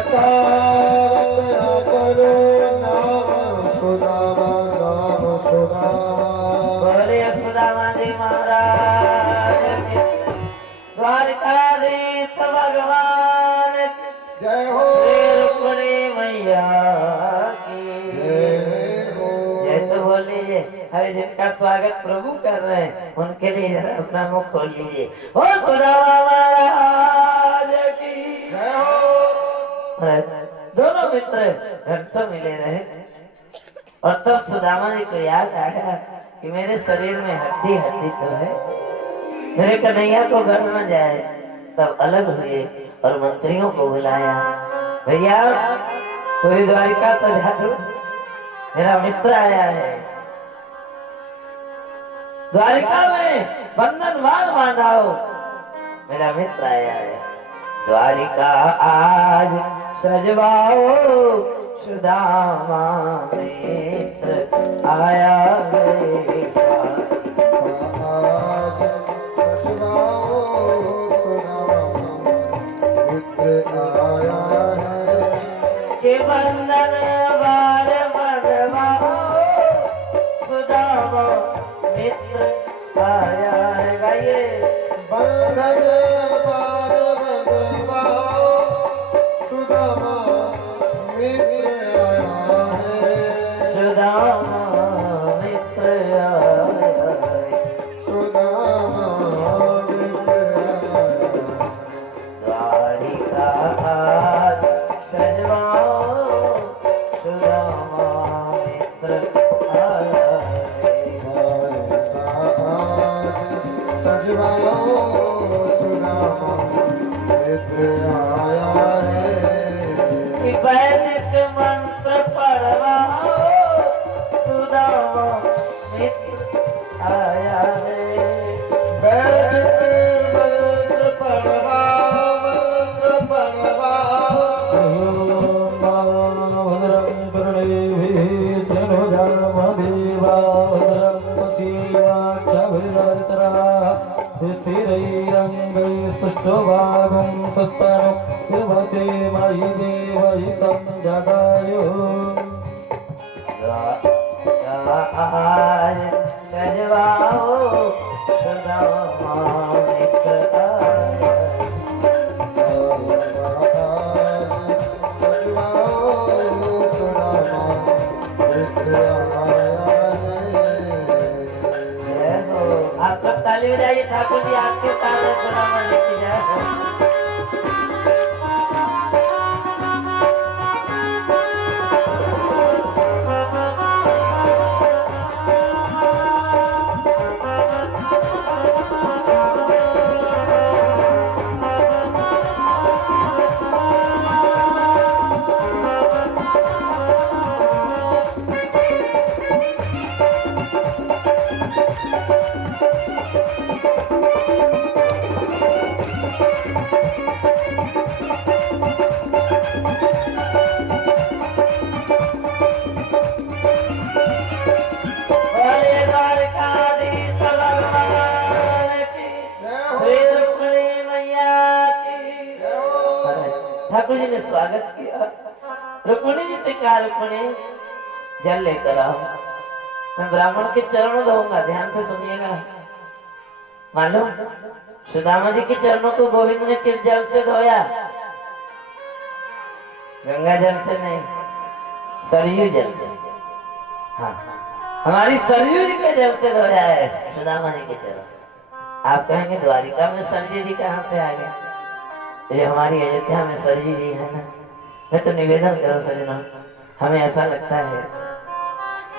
करो नाम सुदामा नाम सुदामा। बोले सुदामा जी महाराज की, द्वारकाधीश भगवान की जय हो। रुक्मिणी मैया की जय हो। जय। तो बोलिए, अरे जिनका स्वागत प्रभु कर रहे हैं उनके लिए जरा अपना मुख खोल लीजिए। ओ सुदामा महाराज की जय हो। दोनों मित्र घंटों मिले रहे और तब सुदामा जी को याद आया कि मेरे शरीर में हड्डी हड्डी तो है, मेरे कन्हैया को घर न जाए। तब अलग हुए और मंत्रियों को बुलाया, भैया पूरी द्वारिका तो झाड़ू, मेरा मित्र आया है। द्वारिका में बंधनवार बांधाओ, मेरा मित्र आया है। द्वारिका आज सजवाओ, सुदामा मित्र आया है। आज सजवाओ, सुदामा मित्र आया है। के बंधन वार बंधवाओ, सुदामा मित्र आया है। गाइए, बंधन बार बंधवाओ, सुदामा मित्र आया है। सुदामा मित्र आया है। सुदामा मित्र आया है। द्वारिका आज सजवाओ, सुदामा मित्र आया है। सजवाओ, सुदामा मित्र आया है। कि वैदिक मंत्र पढ़वाओ, सुदामा मित्र आया है। वैदिक मंत्र पढ़वाओ, मंत्र पढ़वाओ। भद्रं कर्णेभिः शृणुयामदेवा भद्रं पश्येमाक्षभिर्भद्रा स्थिरैरङ्गैस्तुष्टुभागं सस्तनु निर्वचेमहि देवहितं जगायुः। आज सजवाओ, सुदामा मित्र आया सजवाओ, सुदामा मित्र आया है। है। आप सब ताली बजाइए, ठाकुर जी आपके साथ है, सुदामा लेके जाए। ठाकुर जी ने स्वागत किया। रुक्मिणी जी ने कहा, रुक्मिणी जल लेकर आओ, मैं ब्राह्मण के चरण धोऊंगा, ध्यान से सुनिएगा। मालूम सुदामा जी के चरणों को गोविंद ने किस जल से धोया? गंगा जल से नहीं, सरयू जल से। हाँ, हमारी सरयू जी के जल से धोया है सुदामा जी के चरण। आप कहेंगे द्वारिका में सरयू जी कहाँ पे आ गए? ये हमारी अयोध्या में सरयू जी है ना। मैं तो निवेदन करूं सजना, हमें ऐसा लगता है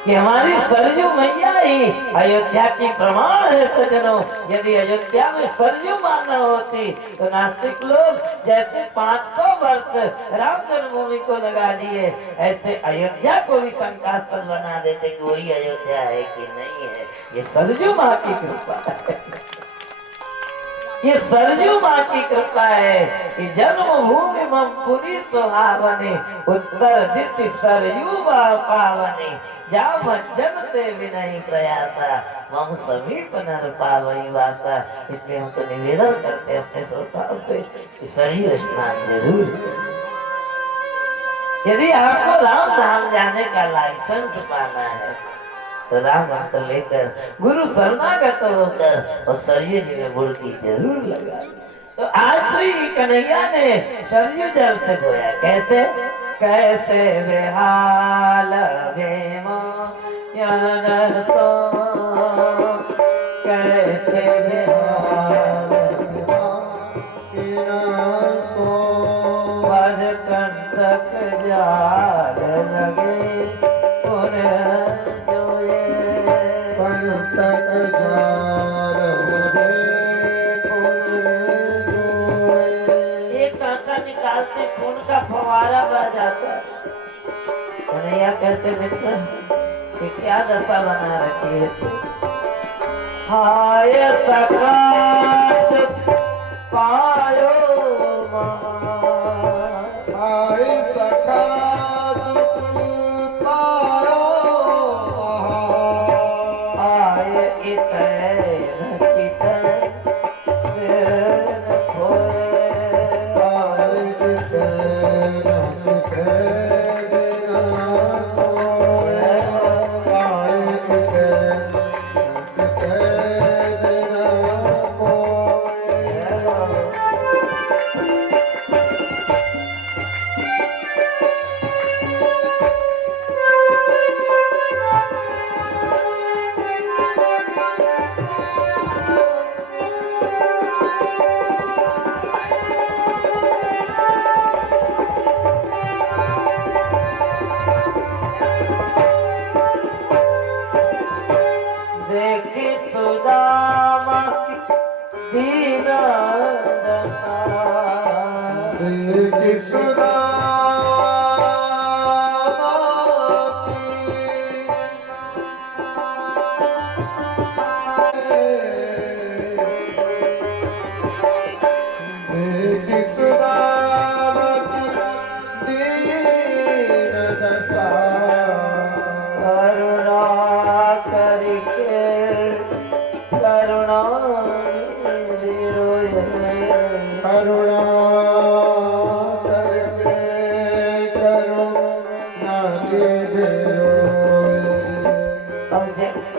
कि हमारी सरयू मैया ही अयोध्या की प्रमाण है सजनों। यदि अयोध्या में सरयू माना होती तो नास्तिक लोग जैसे 500 वर्ष राम जन्मभूमि को लगा दिए, ऐसे अयोध्या को भी शंकास्पद बना देते कि वही अयोध्या है कि नहीं है। ये सरयू माँ की कृपा है, ये सरयू माँ की कृपा है कि जन्मभूमि मम पुरी सुहावनी, उत्तर दिति सरयू पावनी, जाम जनते विनय प्रयासा, मम समीप नर पावई वाता। इसलिए हम तो निवेदन करते हैं अपने श्रोताओं से कि सरयू स्नान जरूर। यदि आपको राम नाम जाने का लाइसेंस पाना है तो राम मंत्र लेकर गुरु शरणागत होकर और सरयू जी में बुड़की जरूर लगा। तो आज श्री कन्हैया ने सरयू जल से धोया। कैसे कैसे बेहाल बेमो तो कैसे बेहाल पद कंटक जार लगे एक कांटा निकालते खून का फवारा बह जाता। कन्हैया कहते मित्र ये क्या दशा बना रखी है। हाय सकात पायो हाय सकात पायो आय इतने कितने सुदामा दीन दशा करुणा करके करुणा कीजिए। अब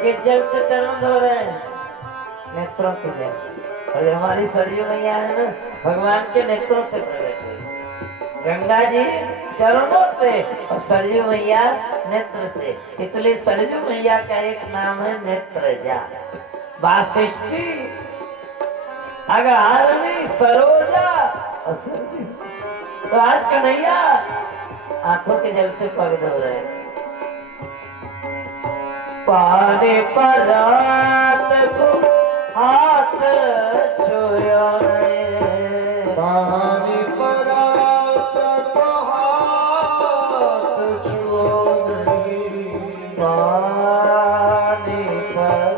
किस जल से चरण धो रहे हैं? नेत्रों के जल। और जो हमारी सरयू मैया है ना भगवान के नेत्रों से प्रकट हुई। गंगा जी चरणों से और सरयू मैया नेत्र से, इसलिए सरयू मैया का एक नाम है नेत्रजा। वासिष्ठी अगारणी सरोजा और सरयू। तो आज कन्हैया आंखों के जल से पवित्र हो रहे हैं। पानी पर रात को हाथ छुया पानी पर रात को हाथ छुओ नहीं। पानी पर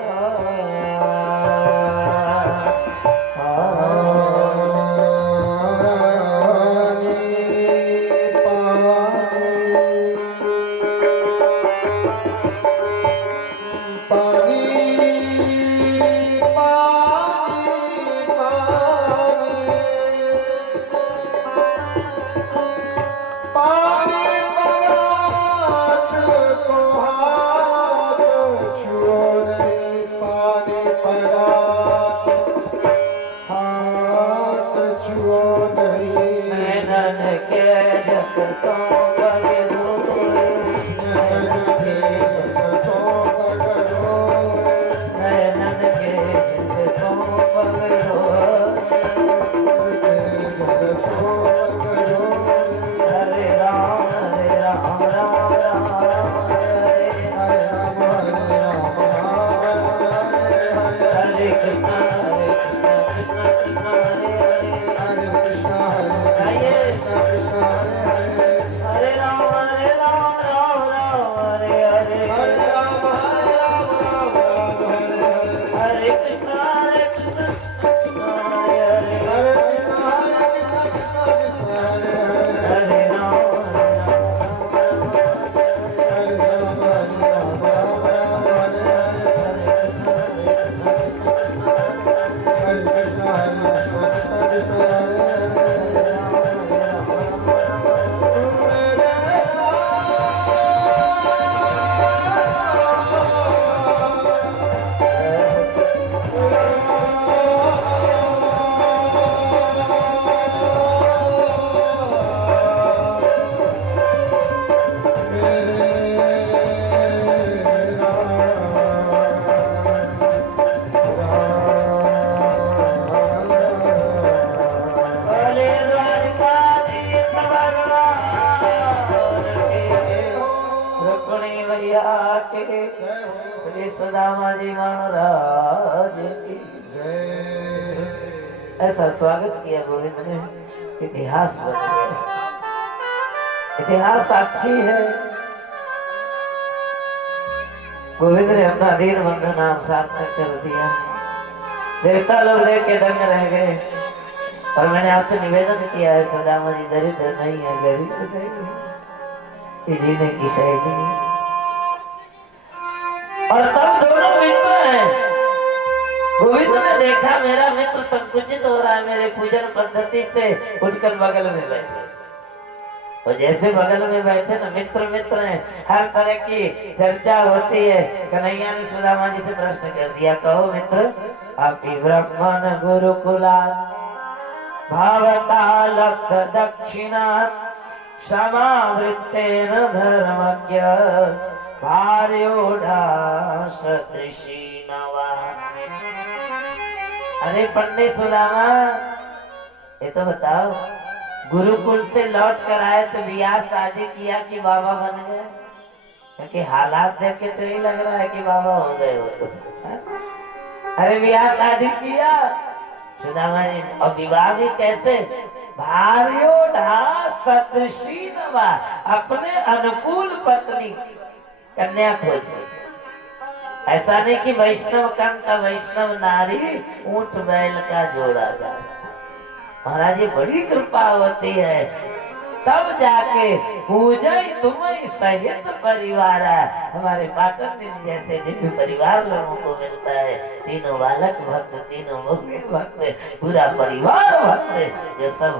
Hare Krishna, Hare Krishna, Hare Hare. की जय हो श्री सुदामा जी महाराज की। जय। ऐसा स्वागत किया गोविंद ने, इतिहास बन गया। इतिहास साक्षी है, गोविंद ने अपना दीन बंधु नाम सार्थक कर दिया। देवता लोग देख के दंग रह गए। और मैंने आपसे निवेदन किया है सुदामा जी दरिद्र नहीं है, गरीब नहीं है, ये जीने की शैली है। और तब दोनों मित्र हैं। गोविंद ने देखा मेरा मित्र संकुचित हो रहा है, मेरे पूजन पद्धति से उठकर बगल में बैठे। और जैसे बगल में बैठे ना, मित्र मित्र हैं, हर तरह की चर्चा होती है। कन्हैया ने सुदामा जी से प्रश्न कर दिया, कहो मित्र, आपकी ब्राह्मण गुरुकुला भावता लब्ध दक्षिणा समावृत्तेन धर्मज्ञ भार्योढ़ा सदृशी नवा। अरे पंडित सुदामा, ये तो बताओ, गुरुकुल से लौट कर आए तो ब्याह शादी किया कि बाबा बन गए? क्योंकि हालात देख के तो यही लग रहा है कि बाबा हो गए हो तुम। अरे ब्याह शादी किया सुदामा जी, और विवाह भी कैसे? भार्यो ढा सदृशी नवा, अपने अनुकूल पत्नी कन्या खोज। ऐसा नहीं कि वैष्णव कंठ वैष्णव नारी ऊंट बैल का जोड़ा था। महाराज जी बड़ी कृपा होती है, तब जाके पूजय तुम्हें सहित परिवार। हमारे पाटन दिन जैसे जिन परिवार लोगों को मिलता है, तीनों बालक भक्त, तीनों मुख्य भक्त, पूरा परिवार भक्त, जो सब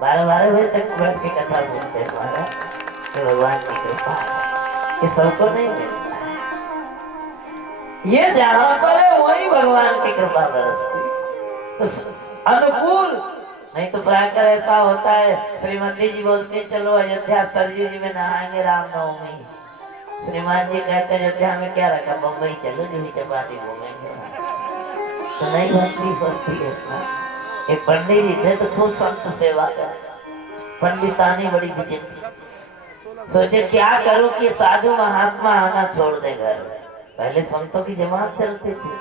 12-12 बजे तक बैठ के कथा सुनते हैं महाराज, तो भगवान की कृपा ये सबको नहीं मिलता है। ये जहाँ पर है वही भगवान की कृपा बरसती, तो अनुकूल नहीं तो प्रायकर ऐसा होता है। श्रीमती जी बोलते हैं चलो अयोध्या सरयू जी में नहाएंगे रामनवमी। श्रीमान जी कहते हैं अयोध्या में क्या रखा, बम्बई चलो जूही चपाटी घूमेंगे। तो नहीं बनती होती है। एक पंडित जी थे तो खूब संत सेवा कर, पंडितानी बड़ी विचित्र। सोचे क्या करूं कि साधु महात्मा आना छोड़ दे घर में। पहले संतों की जमात चलती थी,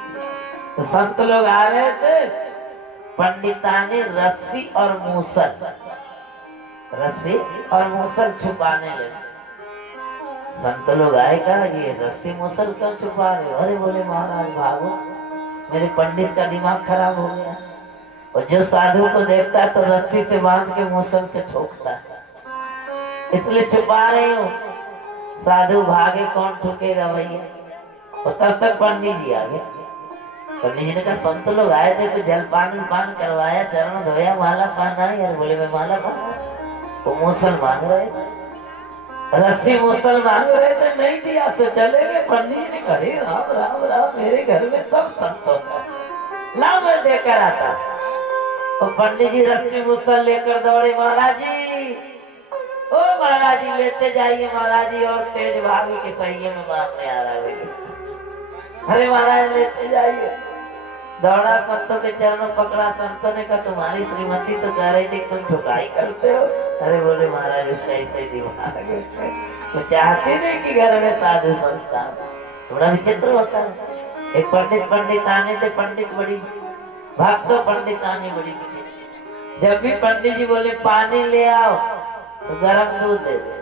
तो संत लोग आ रहे थे, पंडितानी रस्सी और मूसल, रस्सी और मूसल छुपाने लगे। संत लोग आएगा, ये रस्सी मूसल क्यों छुपा रहे हो? अरे बोले महाराज भागो, मेरे पंडित का दिमाग खराब हो गया। और जो साधु को देखता है तो रस्सी से बांध के मूसल से ठोकता है, इसलिए छुपा रही हूँ। साधु भागे कौन ठुकेगा भैया? और तब तक पंडित जी आ गए। पंडित जी ने कहा संत लोग आए थे तो जलपान पान करवाया, चरण धोया, माला पहना। यार बोले मैं माला पहना, वो मूसल मांग रहे थे, रस्सी मूसल मांग रहे थे, नहीं दिया तो चले गए। पंडित जी ने कहा राम राम राम, मेरे घर में सब संतों का ला, मैं देकर आता। और पंडित जी रस्सी मूसल लेकर दौड़े। महाराज जी, ओ महाराज जी लेते जाइए महाराज जी, और तेज भागे कि सही में मारने आ रहा है। अरे महाराज लेते जाइए। दौड़ा, संतों के चरणों पकड़ा। संतों ने कहा तुम्हारी श्रीमती तो कह रही थी तुम ठुकाई करते हो। अरे बोले महाराज उसका ऐसे दिमाग है, तो चाहते नहीं कि घर में साधु संस्था। थोड़ा विचित्र होता है। एक पंडित आने थे, पंडित बड़ी भक्त, पंडित आने बड़ी विचित्र। जब भी पंडित जी बोले पानी ले आओ तो गर्म दूध दे दे,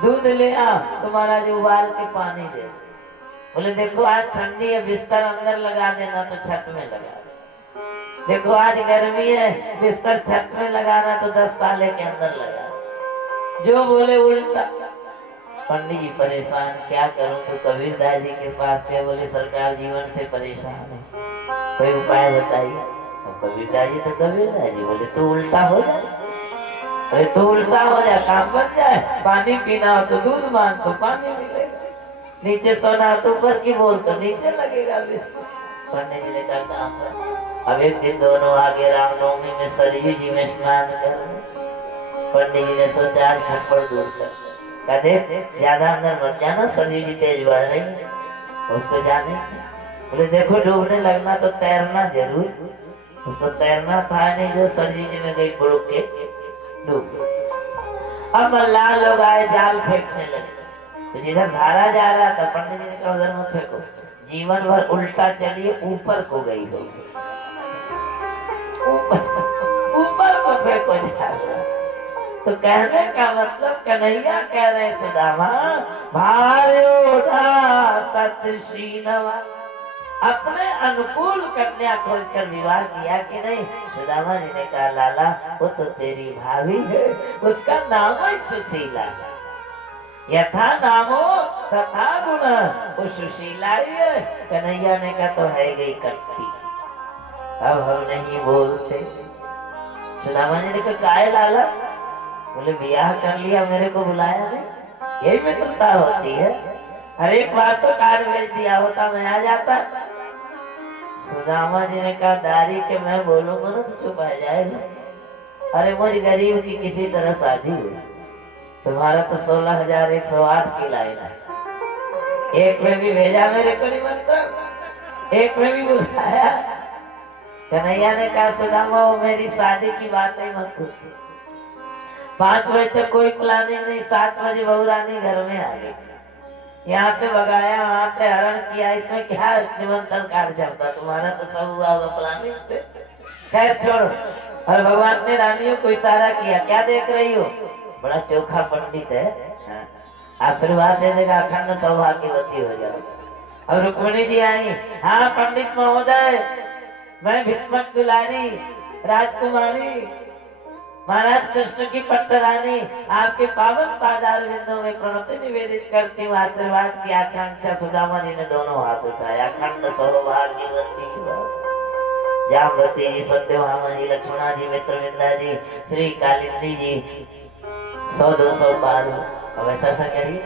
दूध ले आओ तो महाराज उबाल के पानी दे। बोले देखो आज ठंडी है, बिस्तर अंदर लगा देना तो छत में लगा दे। देखो आज गर्मी है, बिस्तर छत में लगाना तो 10 ताले के अंदर लगा। जो बोले उल्टा। पंडित जी परेशान, क्या करूं? तो कबीरदास जी के पास गए। बोले सरकार जीवन से परेशान है, कोई उपाय बताइए। तो कबीरदास जी तो कबीरदास जी बोले तू उल्टा हो जा। अरे तू उल्टा हो जा, काम बन जाए। पानी पीना हो तो दूध मांग तो पानी मिलेगा, नीचे सोना तो ऊपर की बोल तो नीचे लगेगा। पंडित जी ने कहा काम कर। अब एक दिन दोनों आगे रामनवमी में सरयू जी में स्नान कर। पंडित जी ने सोचा आज खटपड़ दूर कर, कहा देख ज्यादा अंदर मत जाना, सरयू जी तेज बह रही है, उसको जाने। बोले देखो डूबने लगना तो तैरना जरूर। उसको तैरना था नहीं, जो सरयू जी में गई बुड़क के डूब। अब मल्लाह लोग आए, जाल फेंकने लगे। तो जिधर धारा जा रहा था पंडित जी ने कहा उधर मत फेंको, जीवन भर उल्टा चलिए, ऊपर को गई हो, ऊपर को फेंको जा रहा। तो कहने का मतलब कन्हैया कह रहे सुदामा, भार्यो तत्शीनवा, अपने अनुकूल कन्या खोज कर विवाह किया कि नहीं? सुदामा जी ने कहा लाला वो तो तेरी भाभी है, उसका नाम ही सुशीला है, यथा नामो तथा गुण, वो सुशीला ही है। कन्हैया ने कहा तो है गई कट्टी, अब हम नहीं बोलते। सुदामा जी ने कहा काहे लाला? बोले ब्याह कर लिया, मेरे को बुलाया नहीं, यही मित्रता होती है। हर एक बार तो कार्ड भेज दिया होता, मैं आ जाता। सुदामा जी ने कहा दारी के मैं बोलूंगा ना तो चुप आ जाएगा। अरे मुझे गरीब की किसी तरह शादी हुई, तुम्हारा तो 16,108 की लाइन है, एक में भी भेजा मेरे को निमंत्रण, एक में भी बुलाया। कन्हैया ने कहा सुदामा वो मेरी शादी की बात नहीं मत पूछो, 5 बजे तक कोई प्लानिंग नहीं, 7 बजे बहू रानी घर में आ गई, यहाँ से भगाया, वहां से हरण किया, इसमें क्या निमंत्रण कार्ड चलता, तुम्हारा तो सब हुआ होगा प्लानिंग से। खैर छोड़ो। और भगवान ने रानियों को इशारा किया, क्या देख रही हो? बड़ा चोखा पंडित है, आशीर्वाद दे देगा, अखंड सौभाग्यवती हो जाओ। अब रुक्मिणी जी आई, हाँ पंडित महोदय, मैं भीष्मक दुलारी राजकुमारी महाराज कृष्ण की पट्टरानी आपके पावन पादार बिंदों में प्रणति निवेदित करती हूँ, आशीर्वाद की आकांक्षा। सुदामा जी ने दोनों हाथ उठाया, अखंड सौभाग्यवती जामवती जी, सत्यभामा जी, लक्ष्मणा जी, मित्रविंदा जी, श्री कालिंदी जी, 100-200 पार। अब ऐसा करिए,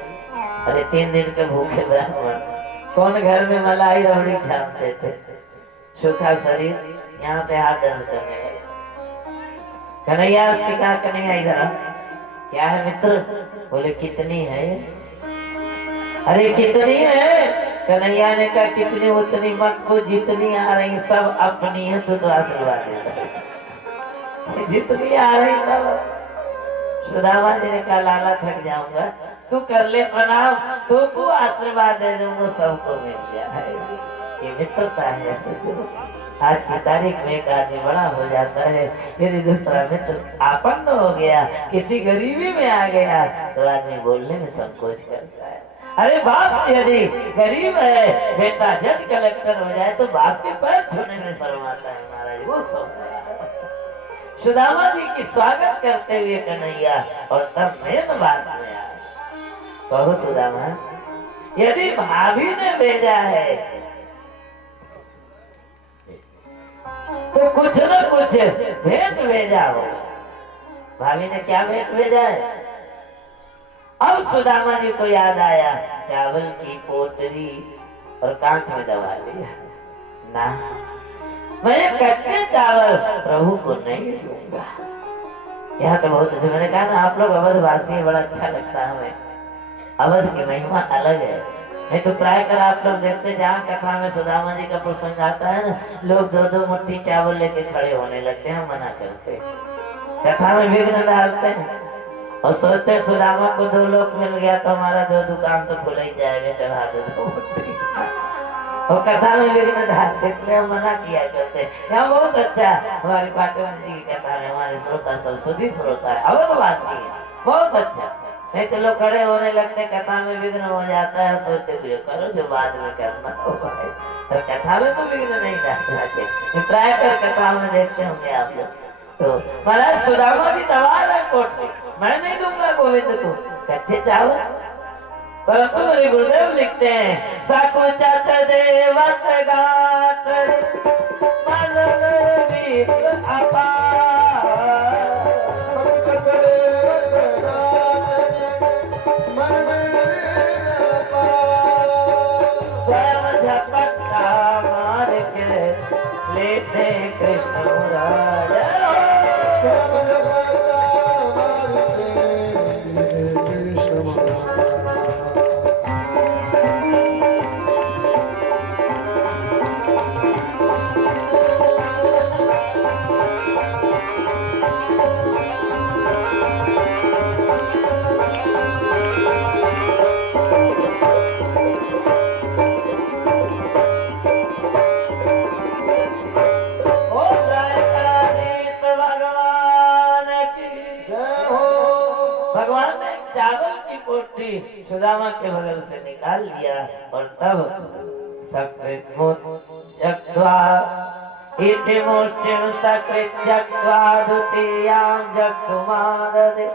अरे 3 दिन के भूखे ब्राह्मण कौन घर में मलाई रबड़ी छापते थे, सूखा शरीर, यहाँ पे हाथ दर्द करने लगे। कन्हैया उसने कहा कन्हैया इधर आ, क्या है मित्र? बोले कितनी है? अरे कितनी है? कन्हैया ने कहा कितनी उतनी मत को, जितनी आ रही सब अपनी है, तू तो आशीर्वाद दे, जितनी आ रही सब। सुदामा जी ने कहा लाला थक जाऊंगा, तू कर ले प्रणाम, तो आशीर्वाद दे दूंगा, सबको मिल गया है। ये मित्रता है। आज की तारीख में एक आदमी बड़ा हो जाता है, यदि दूसरा मित्र आपन्न हो गया, किसी गरीबी में आ गया, तो आदमी बोलने में संकोच करता है। अरे बाप यदि गरीब है, बेटा जज कलेक्टर हो जाए तो बाप के पैर छूने में शर्माता है महाराज, वो सब। सुदामा जी की स्वागत करते हुए कन्हैया, और तब मेन बात में आया, कहो सुदामा, यदि भाभी ने भेजा है तो कुछ न कुछ भेंट भेजा हो। भाभी ने क्या भेंट भेजा है? अब सुदामा जी को याद आया, चावल की पोटली और कांख में दबा लिया ना, मैं कच्चे चावल प्रभु को नहीं दूंगा। यहाँ तो बहुत अच्छा, मैंने कहा ना आप लोग अवधवासी हैं, बड़ा अच्छा लगता है हमें, अवध की महिमा अलग है। नहीं तो प्राय कर आप लोग देखते, जहाँ कथा में सुदामा जी का प्रसंग आता है ना, लोग 2-2 मुट्ठी चावल लेके खड़े होने लगते हैं, मना करते, कथा में विघ्न डालते हैं और सोचते सुदामा को 2 लोग मिल गया तो हमारा 2 दुकान तो खुल ही जाएगा, चढ़ा दे 2 मुट्ठी। और कथा में विघ्न डालते, इसलिए हम मना किया करते। यहाँ बहुत अच्छा हमारी पाटन जी की कथा में हमारे श्रोता सब सुधी श्रोता है, अवध बात की है, बहुत अच्छा। नहीं तो लोग खड़े होने लगते, कथा में विघ्न हो जाता है, सोचते हुए करो जो बाद में करना हो भाई, तो कथा में तो विघ्न नहीं डालना चाहिए। प्राय कर कथा में देखते होंगे आप लोग। तो महाराज सुदामा जी दबार है कोट, मैं नहीं दूंगा गोविंद को कच्चे चावल। परंतु मेरे गुरुदेव लिखते हैं, सकुचत देवत गात मन में बीत अपार, सकुचत देवत गात मन में अपार, स्वयं झपट्टा मार के लेते कृष्ण मुरारी, स्वयं झपट्टा मार के लेते कृष्ण मुरारी। चावल की पोटली सुदामा के बगल से निकाल लिया और तब सकृत्मुत्यक्त्वा इति मुष्टिं सकृत्यक्त्वा द्वितीयां जग्धुमाददे।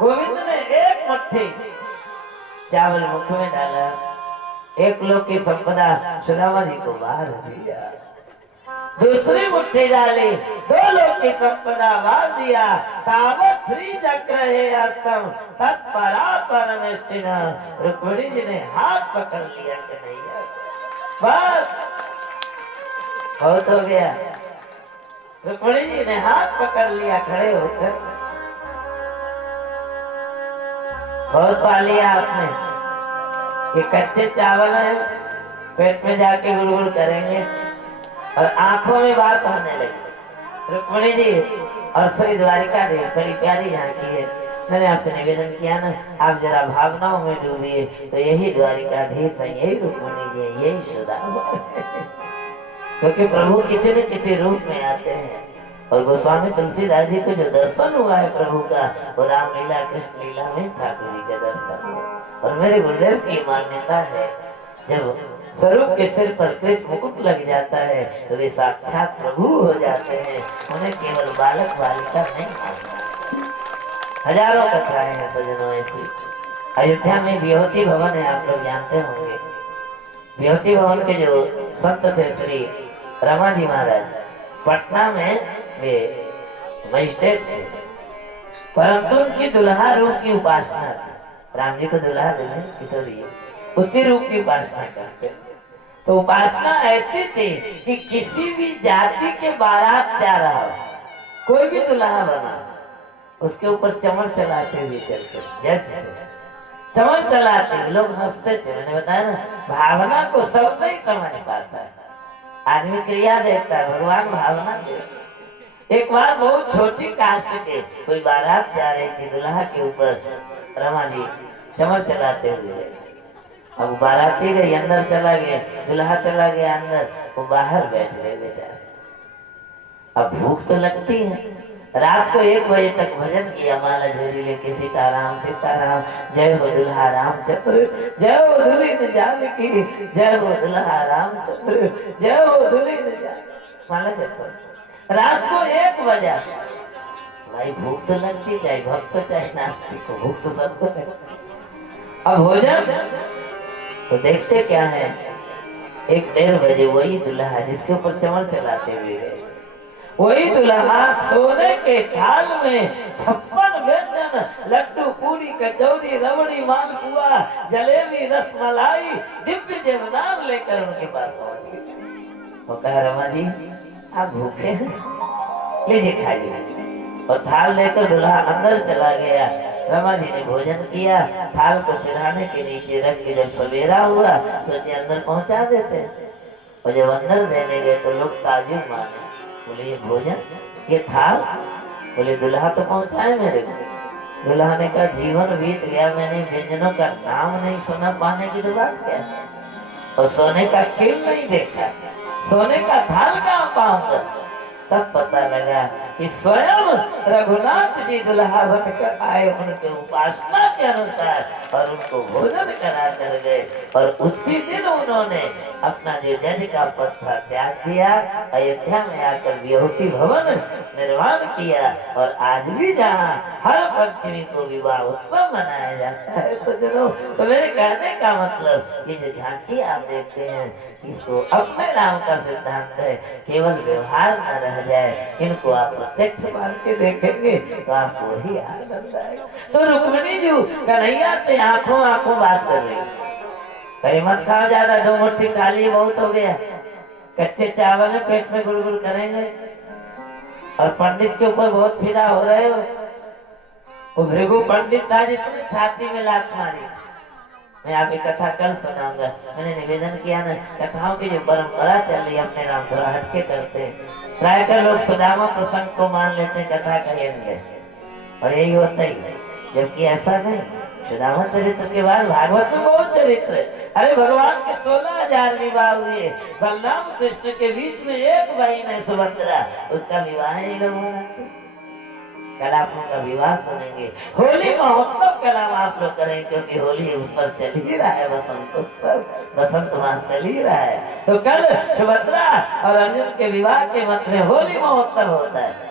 गोविंद ने एक मुट्ठी चावल मुख में डाला, एक लोक की संपदा सुदामा जी को बाहर दिया, दूसरी मुट्ठी डाली, दो लोक की संपदा बाहर दिया। तावत श्री चक्र है अस्तम तत्परा परमेष्टिना। रुक्मिणी जी ने हाथ पकड़ लिया कि नहीं है, बस बहुत हो गया। रुक्मिणी जी ने हाथ पकड़ लिया खड़े होकर, बहुत पा लिया आपने। ये कच्चे चावल है, पेट में जाके गुड़गुड़ करेंगे और आंखों में बात होने लगी। रुक्मिणी जी और श्री द्वारिका देवी बड़ी प्यारी झांकी है। मैंने आपसे निवेदन किया ना, आप जरा भावनाओं में डूबिए तो यही द्वारिकाधीश है, यही रुक्मिणी जी है, यही सुदामा है। क्योंकि प्रभु किसी न किसी रूप में आते हैं। और गोस्वामी तुलसीदास जी को जो दर्शन हुआ है प्रभु का, वो रामलीला कृष्ण लीला में ठाकुर जी का दर्शन हुआ। और मेरे गुरुदेव की मान्यता है, जब स्वरूप के सिर पर कृष्ण मुकुट लग जाता है तो वे साक्षात प्रभु हो जाते हैं। उन्हें केवल बालक बालिका नहीं मानना। हजारों कथाएं हैं सजनों ऐसी। अयोध्या में विभूति भवन है, आप लोग जानते होंगे। विभूति भवन के जो संत थे श्री रमा जी महाराज, पटना में वे मजिस्ट्रेट थे, परंतु उनकी दुल्हा रूप की उपासना थी। राम जी को दुल्हा दुल्हन किशोरी उसी रूप की उपासना करते। तो उपासना ऐसी थी कि किसी भी जाति के बारात जा रहा हो, कोई भी दुल्हा बना, उसके ऊपर चमर चलाते हुए चलते, जैसे चमर चलाते हुए लोग हंसते थे। मैंने बताया ना, भावना को सब नहीं समझ पाता है। आदमी क्रिया देखता है, भगवान भावना देखता है। एक बार बहुत छोटी कास्ट के कोई बारात जा रही थी, दुल्हा के ऊपर रमा जी चमर चलाते हुए। अब बाराती गई, अंदर चला गया, दुल्हा चला गया अंदर, वो बाहर बैठ गए बेचारे। अब भूख तो लगती है। रात को 1 बजे तक भजन किया, माला झोली लेके, सीताराम सीताराम, जय हो दुल्हा रामचंद्र, जय हो दुल्हन जानकी, जय हो दुल्हा रामचंद्र, जय हो दुल्हन जानकी, माला जप। रात को 1 बजा। भाई भूख तो लगती, चाहे भक्त चाहे नास्तिक को, भूख तो सबको लगती। अब भोजन तो देखते क्या है, 1-1:30 बजे वही दुल्हा जिसके ऊपर चमर चलाते हुए गए, वही दुल्हा सोने के थाल में 56 व्यंजन, लड्डू पूरी कचौरी रबड़ी मालपुआ जलेबी रसमलाई दिव्य जयनाम लेकर उनके पास पहुंच गए। वो कहा, रमा जी आप भूखे हैं, लीजिए खाइए। और थाल लेकर दुल्हा अंदर चला गया। रमा जी ने भोजन किया, थाल को सिरहाने के नीचे रख के जब सवेरा हुआ सोचे अंदर पहुंचा देते। और जब अंदर देने गए तो लोग ताजुब माने, बोले ये भोजन, ये थाल? बोले दुल्हा तो पहुंचाए मेरे को। दुल्हा ने कहा जीवन बीत गया, मैंने व्यंजनों का नाम नहीं सुना, पाने की तो बात क्या है। और सोने का किल नहीं देखा, सोने का थाल कहाँ पाऊंगा। तब पता लगा कि स्वयं रघुनाथ जी दुल्हा बनकर आए, उनके उपासना के अनुसार और उनको भोजन करा कर गए। और उसी दिन उन्होंने अपना जो जज का पद था त्याग दिया, अयोध्या में आकर विभूति भवन निर्माण किया। और आज भी जहाँ हर पंचमी को विवाह उत्सव मनाया जाता है। तो मेरे कहने का मतलब, ये जो झांकी आप देखते हैं, इसको अपने राम का सिद्धांत है, केवल व्यवहार न रह जाए। इनको आप प्रत्यक्ष मान के देखेंगे तो आपको वही आनंद आएगा। तो रुक्मिणी जी कन्हैया से आंखों आंखों बात कर रही, कहीं मत खाओ ज्यादा, 2 मुट्ठी खा ली बहुत हो गया, कच्चे चावल है पेट में गुड़गुड़ करेंगे। और पंडित के ऊपर बहुत फिदा हो रहे हो। वो भृगु पंडित था जिसने छाती में लात मारी। मैं आपकी कथा कल सुनाऊंगा। मैंने निवेदन किया ना, कथाओं की जो परंपरा चल रही है अपने नाम थोड़ा हटके करते हैं। प्रायः लोग सुदामा प्रसंग को मान लेते हैं कथा का एंड, और यही होता ही है, जबकि ऐसा नहीं। सुदामा चरित्र के बाद भागवत में बहुत चरित्र है। अरे भगवान के 16,000 विवाह हुए, बलराम कृष्ण के बीच में एक बहन है सुभद्रा, उसका विवाह ही लोग कल आप लोग का विवाह सुनेंगे। होली महोत्सव का नाम आप लोग करें, क्योंकि होली उत्सव चल ही रहा है, बसंत उत्सव, बसंत मास चल ही रहा है। तो कल सुभद्रा और अर्जुन के विवाह के मत में होली महोत्सव होता है।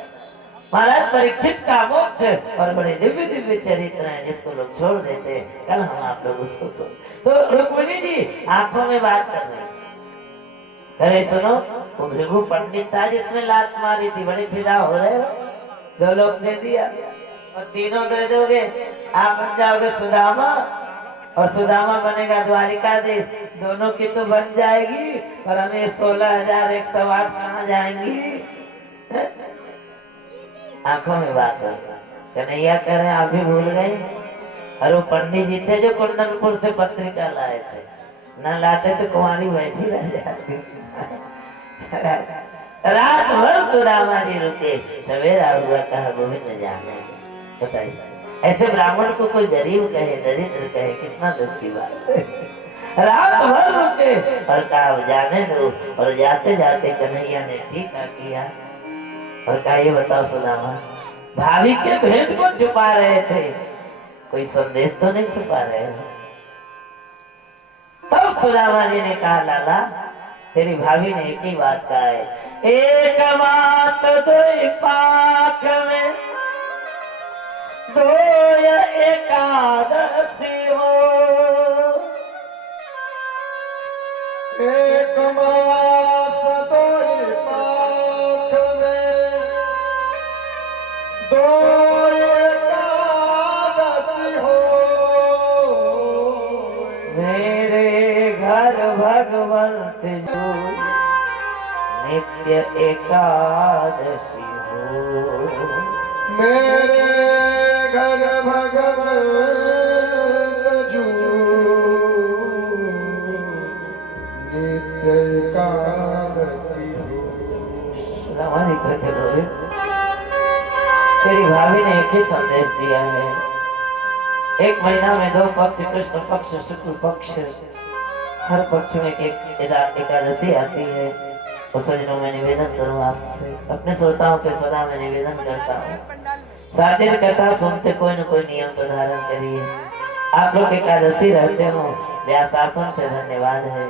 महाराज परीक्षित का मोक्ष और बड़े दिव्य दिव्य चरित्र हैं जिसको लोग छोड़ देते हैं। कल हम आप लोग उसको सुन। तो रुक्मिणी जी आंखों में बात कर रहे हैं, अरे सुनो, वो भृगु पंडित था जिसने लात मारी थी, बड़ी फिदा हो रहे हो, 2 लोग दे दिया और 3 दे दोगे, आप बन जाओगे सुदामा और सुदामा बनेगा द्वारिकाधीश, दोनों की तो बन जाएगी और हमें 16,108 कहाँ जाएंगी। आंखों में बात है, कन्हैया कह रहे आप भी भूल गए। और वो पंडित जी थे जो कुंदनपुर से पत्रिका लाए थे, न लाते तो कुंवारी वैसी रह जाती। रात भर सुदामा जी रुके, सवेरा हुआ कहा गोविंद जाने। बताइए, ऐसे ब्राह्मण को कोई गरीब कहे, दरिद्र कहे, कितना दुख की बात है। रात भर रुके और कहा जाने दो, और जाते जाते कन्हैया ने ठीक किया और कहा ये बताओ सुदामा, भाभी के भेंट को छुपा रहे थे, कोई संदेश तो नहीं छुपा रहे हो। तब सुदामा जी ने कहा लाला, तेरी भाभी ने एक ही बात कहा है, एक बात दो पाख में दो एकादशी हो, एक मास 2 पाख में 2 एकादशी हो, मेरे घर भगवंत जो नित्य एकादशी हो, मेरे घर भगवंत जू नित्य एकादशी हो। हमारी कहते बोले तेरी भाभी ने एक ही संदेश दिया है, 1 महीना में 2 पक्ष, कृष्ण पक्ष शुक्ल पक्ष, हर पक्ष में एक एकादशी आती है। तो सजनों में निवेदन करूँ आपसे, अपने श्रोताओं से सदा मैं निवेदन करता हूँ, सातिर कथा सुनते कोई न कोई नियम तो धारण करिए। आप लोग एकादशी रहते हो, व्यासासन से धन्यवाद है,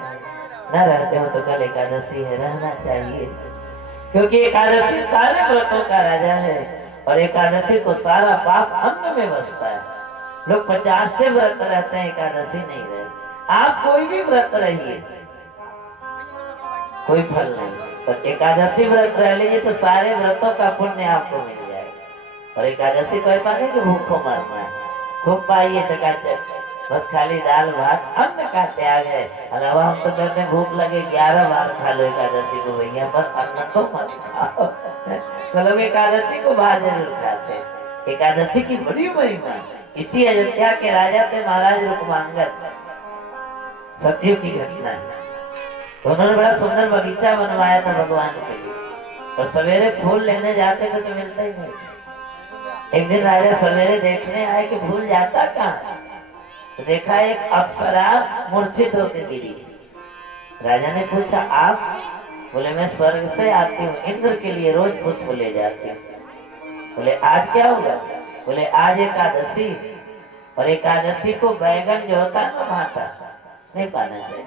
न रहते हो तो कल एकादशी है, रहना चाहिए, क्योंकि एकादशी सारे व्रतों का राजा है और एकादशी को सारा पाप अन्न में बसता है। लोग 50 से व्रत रहते हैं, एकादशी नहीं रहते। आप कोई भी व्रत रहिए, कोई फल नहीं, पर एकादशी व्रत रह लीजिए तो सारे व्रतों का पुण्य आपको मिल जाएगा। और एकादशी को ऐसा नहीं कि भूखों मरना है, खूब पाइए चकाचक, बस खाली दाल भात अन्न का त्याग है। और अब हम तो कहते हैं भूख लगे 11 बार खा लो एकादशी को भैया, पर अन्न तो मत खाओ। तो लोग एकादशी को बाहर जरूर खाते हैं। एकादशी की बड़ी महिमा, इसी अयोध्या के राजा थे महाराज रुक्मांगद, सत्यों की घटना है। तो उन्होंने बड़ा सुंदर बगीचा बनवाया था भगवान के लिए, और सवेरे फूल लेने जाते थे तो मिलता ही नहीं। एक दिन राजा सवेरे देखने आए कि फूल जाता कहाँ, तो देखा एक अप्सरा मूर्छित होकर गिरी। राजा ने पूछा आप? बोले मैं स्वर्ग से आती हूँ, इंद्र के लिए रोज पुष्प ले जाती हूँ। बोले आज क्या होगा? बोले आज एकादशी, और एकादशी को बैगन जो होता है ना भाटा नहीं पाना चाहिए।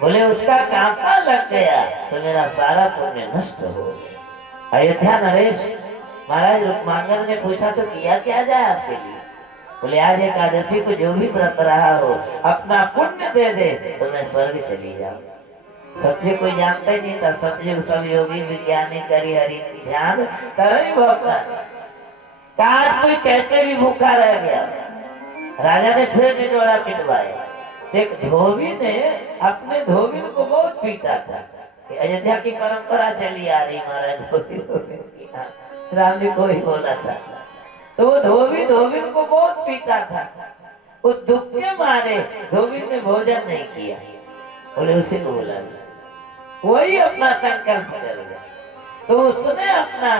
बोले उसका कांटा लग गया तो मेरा सारा पुण्य नष्ट हो गया। अयोध्या नरेश महाराज रुक्मांगद ने पूछा तो किया क्या जाए आपके लिए? बोले आज एकादशी को जो भी व्रत रहा हो अपना पुण्य दे दे तो मैं स्वर्ग चली जाऊं। सत्य कोई जानता ही नहीं था, सत्य सब योगी विज्ञानी करी हरि ध्यान तरही भक्त। आज कोई कहते भी भूखा रह गया। राजा ने फिर निडोरा पिटवाया। एक धोबी ने अपने धोबी को बहुत पीटा था। अयोध्या की परंपरा चली आ रही महाराज धोबी राम जी को ही बोला था। तो वो धोबी को बहुत पीटा था। उस दुख के मारे धोबी ने भोजन नहीं किया। बोले उसी को बोला, वही अपना संकल्प कर गया। तो उसने अपना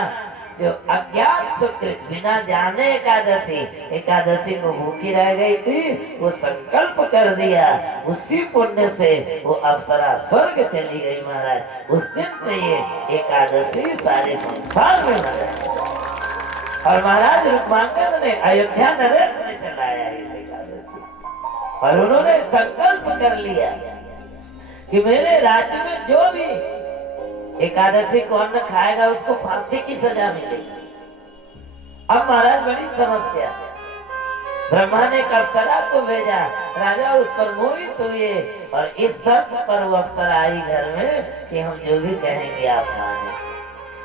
जो अज्ञात सुकृत बिना जाने एकादशी को भूखी रह गई थी, वो संकल्प कर दिया। उसी पुण्य से वो अप्सरा स्वर्ग चली गई महाराज। उस दिन से ये एकादशी सारे संसार में मनाया। और महाराज रुक्मांगद ने अयोध्या नरेश में चलाया इस एकादशी और उन्होंने संकल्प कर लिया कि मेरे राज्य में जो भी एकादशी को अन्न खाएगा उसको फांसी की सजा मिलेगी। अब महाराज बड़ी समस्या, ब्रह्मा ने एक अप्सरा को भेजा, राजा उस पर मोहित हुए और इस शर्त पर वो अप्सरा आई घर में कि हम जो भी कहेंगे आप माने।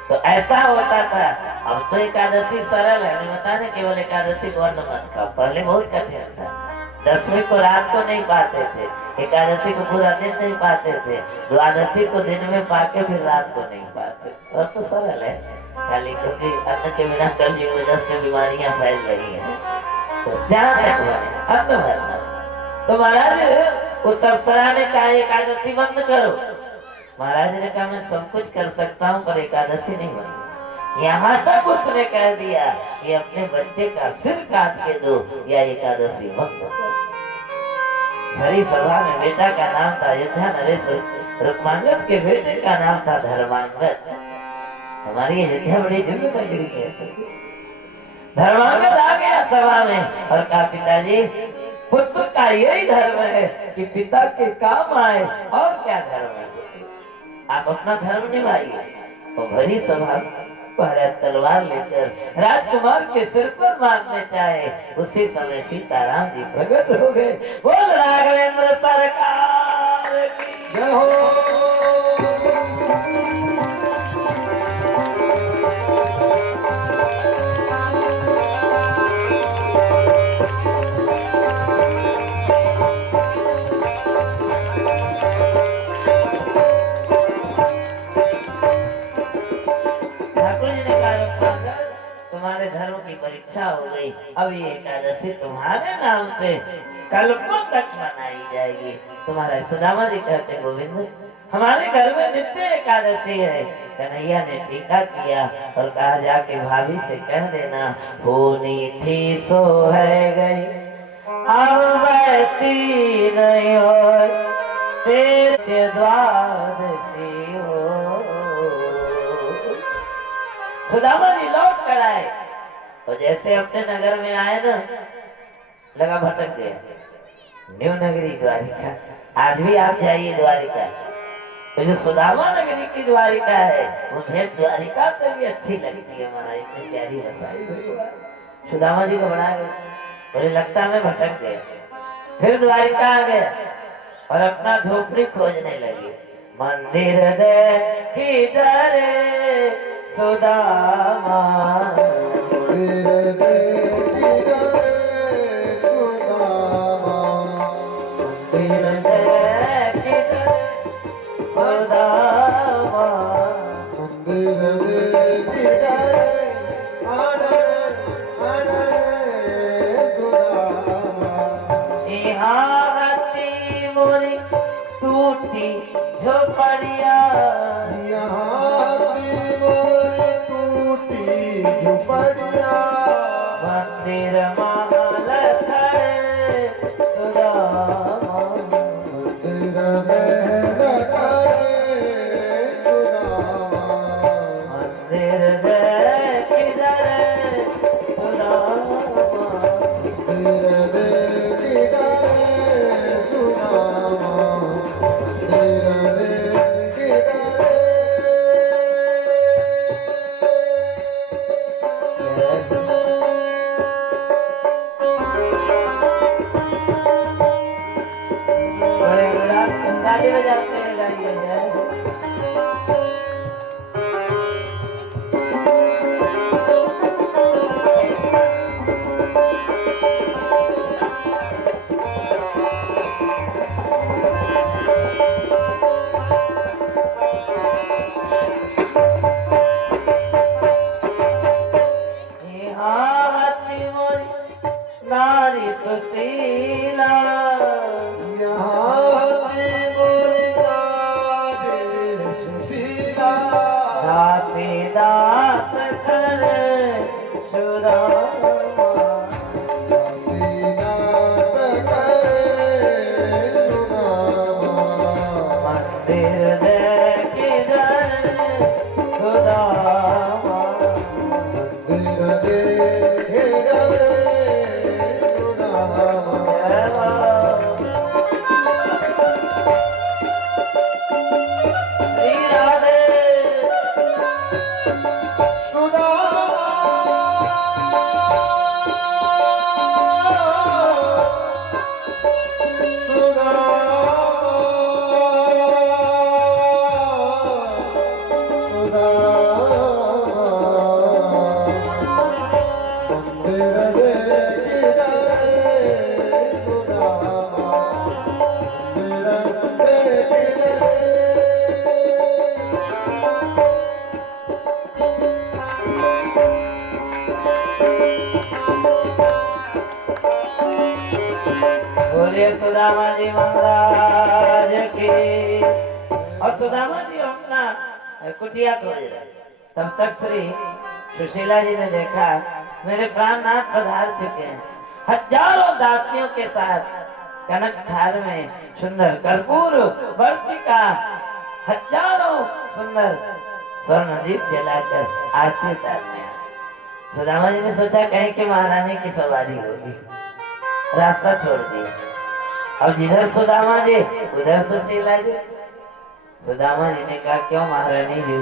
तो ऐसा होता था। अब तो एकादशी सरल है, मैं बता केवल एकादशी को अन्न मत खाओ, पहले बहुत कठिन था। 10वीं को रात को नहीं पाते थे, एकादशी को पूरा दिन नहीं पाते थे, द्वादशी को दिन में पाके फिर रात को नहीं पाते। अब तो सरल है, खाली क्योंकि अन्न के बिना कलयुग में 10 बीमारियां फैल रही हैं, तो ध्यान रखना अन्न भरना। तो महाराज उस अप्सरा ने कहा एकादशी बंद करो। महाराज ने कहा मैं सब कुछ कर सकता हूँ पर एकादशी नहीं बनी। यहाँ तक उसने कह दिया कि अपने बच्चे का सिर काट के दो या एकादशी बंद करो। भरी सभा में बेटा का नाम था अयोध्या नरेश, रुक्मांगद के बेटे का नाम था धर्मांगद। हमारी अयोध्या बड़ी दिव्य नगरी है। धर्मांगद आ गया सभा में और कहा पिताजी पुत्र का यही धर्म है कि पिता के काम आए, और क्या धर्म है, आप अपना धर्म निभाइए। तो भरी सभा पर तलवार लेकर राजकुमार के सिर पर मारने चाहे, उसी समय सीताराम जी प्रकट हो गए। बोल राघवेंद्र सरकार की जय हो। तुम्हारे धर्म की परीक्षा हो गई, अब ये एकादशी तुम्हारे नाम से कल्पों तक मनाई जाएगी। तुम्हारा सुदामा जी कहते गोविंद हमारे घर में नित्य एकादशी है। कन्हैया ने टीका किया और कहा जाके भाभी से कह देना होनी थी सो है गई, अब वैसी नहीं हो, तेरे द्वादशी हो। सुदामा जी लौट कर आए और जैसे अपने नगर में आए ना, लगा भटक गया। न्यू नगरी द्वारिका, आज भी आप जाइए द्वारिका, तो जो सुदामा नगरी की द्वारिका है वो भेंट द्वारिका तो भी अच्छी लगती है। हमारा इतनी प्यारी बताई सुदामा जी को बना गया, मुझे लगता मैं भटक गया। फिर द्वारिका आ गया और अपना झोपड़ी खोजने लगे। मंदिर दे की डरे सुदामा, मंदिर देखी डरे सुदामा, मंदिर देखी डरे सुदामा, मंदिर देखी डरे अडरे अडरे सुदामा। यहाँ हती मोरी टूटी झोपड़िया, यहाँ की मोरी टूटी झुपड़िया, मंदिर महल खड़े सुदामा, मंदिर महल खड़े सुदामा, मंदिर देखी डरे सुदामा, मंदिर देखी डरे सुदामा, मंदिर देखी डरे। बड़े बड़ा ताली बजाते हुए गाइए जय। यहाँ हती मोरी नारी सुशीला, यहाँ की मोरी नारी सुशीला, दासी दास करे सुदामा, दासीदास करे सुदामा, मंदिर देखी डरे सुदामा, मंदिर बोलिए सुदामा जी महाराज की। और सुदामा जी अपना कुटिया तोड़ रहे। तब तक श्री सुशीला जी ने देखा मेरे प्राणनाथ पधार चुके हैं। हजारों दासियों के साथ कनक थाल में सुंदर कर्पूर वर्तिका, हजारों सुंदर स्वर्ण दीप जलाकर आरती उतारने आए। सुदामा जी ने सोचा कहीं कि महारानी की सवारी होगी, रास्ता छोड़ दिया। अब जिधर सुदामा जी उधर सुशीला जी। सुदामा जी ने कहा क्यों महारानी जी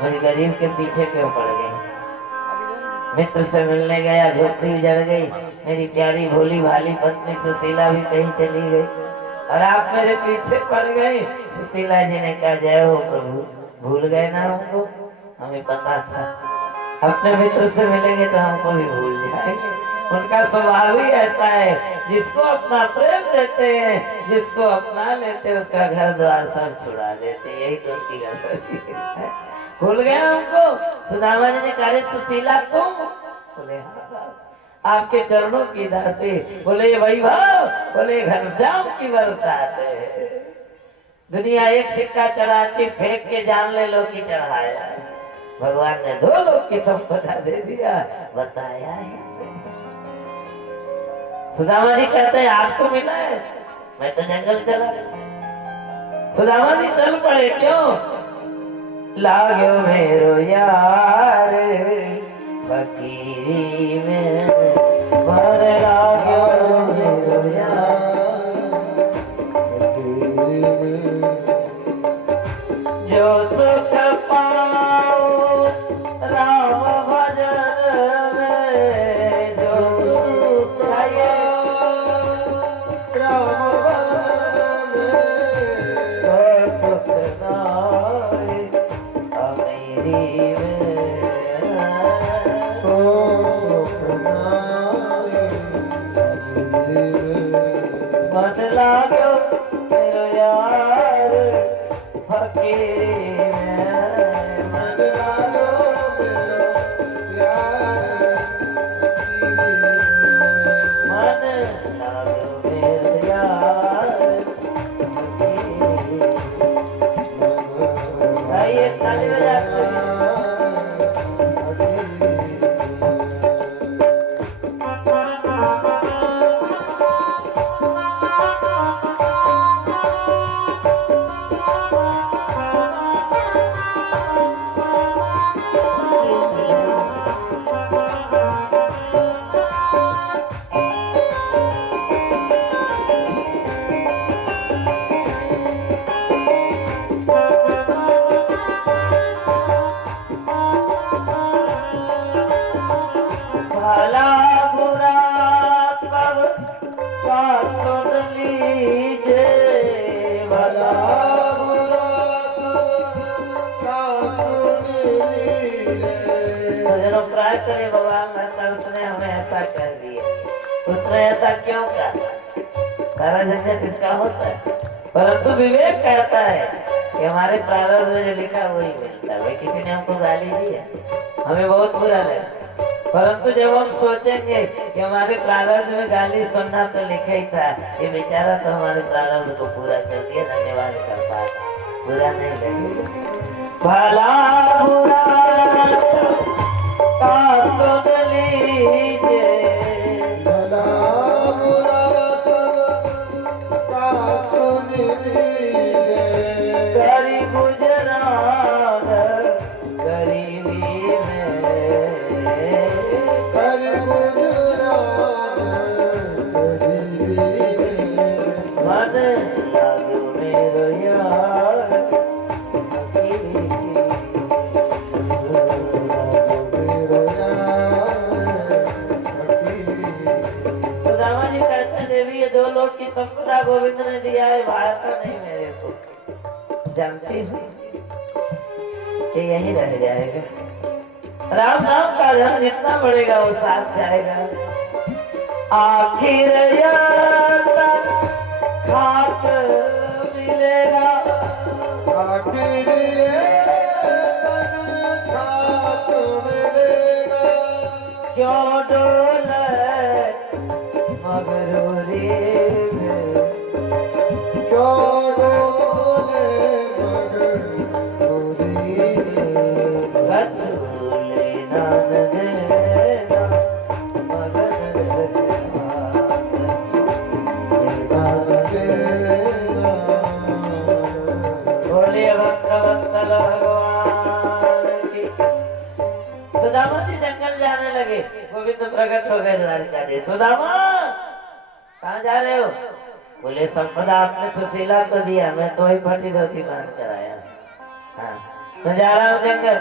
मुझे गरीब के पीछे क्यों पड़ गई? मित्र से मिलने गया, झोपड़ी उजड़ गई, मेरी प्यारी भोली भाली पत्नी सुशीला भी कहीं चली गई और आप मेरे पीछे पड़ गई। सुशीला जी ने कहा जय हो प्रभु, भूल गए ना हमको? हमें पता था अपने मित्र से मिलेंगे तो हमको भी भूल जाएंगे। उनका स्वभाव ही ऐसा है, जिसको अपना प्रेम देते हैं, जिसको अपना लेते हैं, उसका घर द्वार सब छुड़ा देते हैं। यही तो उनकी गड़बड़ी है। भूल गए हमको? सुदामा जी ने कहा सुशीला तुम? बोले हाँ आपके चरणों की दासी। बोले वही भाव? बोले घनश्याम की बरसात है। दुनिया एक सिक्का चढ़ाती फेंक के जान ले लो कि चढ़ाया है। भगवान ने 2 लोग की संपदा दे दिया, बताया है। सुदामा जी कहते हैं आपको मिला है, मैं तो जंगल चला। सुदामा जी चल पड़े। क्यों? लागो मेरो यार फकीरी में, मर लागो मेरो यार फकीरी में। जो सुख पाओ राम भजन में, जो सुख पाए राम भजन में, तो सुख नाय अमीरी में। तो सुख नाय अमीरी में। मन लागो मेरो यार फकीरी में, मन लागो मेरो यार फकीरी में। मन लागो मेरो यार फकीरी में। आइए ताली बजाते हैं। भला बुरा सब का सुन लीजिए, भला बुरा सबका सुन लीजिए। सज्जनों प्राय करे भगवान रहता उसने हमें ऐसा कह दिया। उसने ऐसा क्यों कहा? सारा झंझट इसका होता है। परंतु विवेक कहता है कि हमारे प्रारब्ध में जो लिखा वही मिलता है। भाई किसी ने हमको गाली दी है, हमें बहुत बुरा लगा, परंतु जब हम सोचेंगे कि हमारे प्रारब्ध में गाली सुनना तो लिखा ही था, ये बेचारा तो हमारे प्रारब्ध को पूरा कर दिया, धन्यवाद करता है, बुरा नहीं लगेगा। भला बुरा का सुन लीजिए, भला बुरा सबका सुन लीजिए। करी गुजरान गरीबी में, कर गुजरान गरीबी में। मन लागो मेरो यार फकीरी में। मेरो यार फकीरी में। सुदामा जी कहते हैं देवी ये 2 लोग की संपदा गोविंद ने दिया है, भारत का नहीं मेरे को। जानती हूँ कि यही रह जाएगा। राम नाम का धन जितना बढ़ेगा वो साथ जाएगा। आखिर तक खाक मिलेगा, आखिर ये तन खाक मिलेगा। क्यों डोले मगरूरी क्यों डोले मगर गोरी कछुले नान देना मगन बोलिए भक्त वत्सल भगवान की। सुदामा जी जंगल जाने लगे, गोविंद प्रकट हो गए द्वारिकाधीश। सुदामा कहाँ जा रहे हो? बोले संपदा आपने सुशीला को दिया, मैं तो ही फटी धोती पहन कर आया। हाँ, मैं जा रहा हूँ जंगल।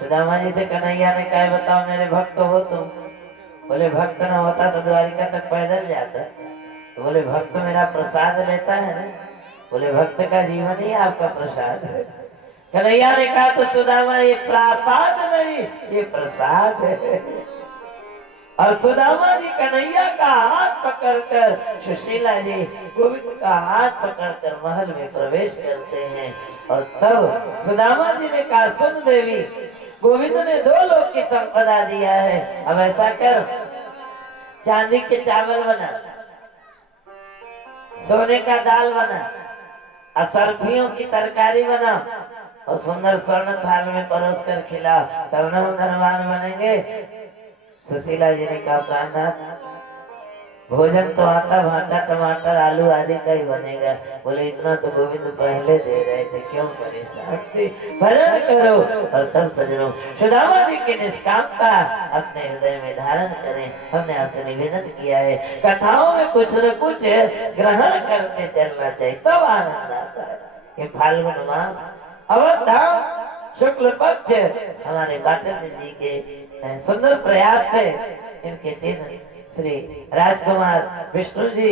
सुदामा जी से कन्हैया ने कहा बताओ मेरे भक्त हो तुम? बोले भक्त न होता तो द्वारिका तक पैदल जाता। तो बोले भक्त मेरा प्रसाद लेता है ना? बोले भक्त का जीवन ही आपका प्रसाद है। कन्हैया ने कहा तो सुदामा ये प्रसाद नहीं ये प्रसाद है। और सुदामा जी कन्हैया का हाथ पकड़कर सुशीला जी गोविंद का हाथ पकड़कर महल में प्रवेश करते हैं। और तब सुदामा जी ने कहा सुन देवी, गोविंद ने 2 लोक की संपदा दिया है, अब ऐसा कर चांदी के चावल बना, सोने का दाल बना, असरफियों की तरकारी बना और सुंदर स्वर्ण थाल में परोस कर खिला, तब न हम धनवान बनेंगे। सुशीला जी ने कहा प्राणनाथ भोजन तो आटा भाटा टमाटर आलू आदि का ही बनेगा। बोले इतना तो गोविंद पहले दे रहे थे, क्यों परेशान थे? भजन करो। और तब सजनों सुदामा जी की निष्कामता अपने हृदय में धारण करें, हमने आपसे निवेदन किया है कथाओं में कुछ न कुछ ग्रहण करते चलना चाहिए, तब आनंद आता है। ये फाल्गुन मास अवधाम शुक्ल पक्ष हमारे पाटन जी के सुंदर प्रयास थे। इनके दिन श्री राजकुमार विष्णु जी